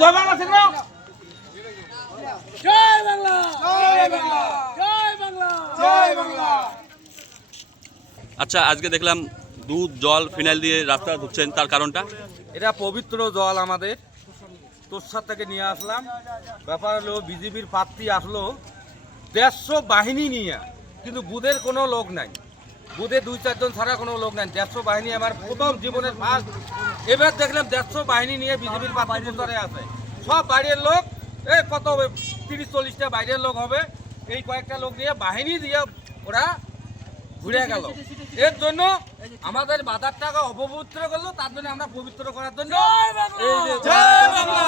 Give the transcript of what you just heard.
জয় বাংলা শিখো। জয় বাংলা জয় বাংলা জয় বাংলা জয় বাংলা। আচ্ছা, আজকে দেখলাম দুধ জল ফিনাইল দিয়ে রাস্তা ধুচ্ছেন, তার কারণটা? এটা পবিত্র জল আমাদের তোরসার থেকে নিয়ে আসলাম। ব্যাপার হলো বিজেপির প্রার্থী আসলো 150 বাহিনী নিয়ে, কিন্তু বুথের কোনো লোক নাই, বুথে 2-4 জন ছাড়া কোনো লোক নাই। 150 বাহিনী আমার প্রথম জীবনের ফার্স্ট। এবার দেখলাম 150 বাহিনী নিয়ে বিজেপির প্রার্থী প্রচারে আছে। সব বাইরের লোক, এই কত হবে 30-40টা বাইরের লোক হবে, এই কয়েকটা লোক নিয়ে বাহিনী দিয়ে ওরা ঘুরে গেল। এর জন্য আমাদের বাজারটাকে অপবিত্র করলো, তার জন্য আমরা পবিত্র করার জন্য এই যে জয় বাংলা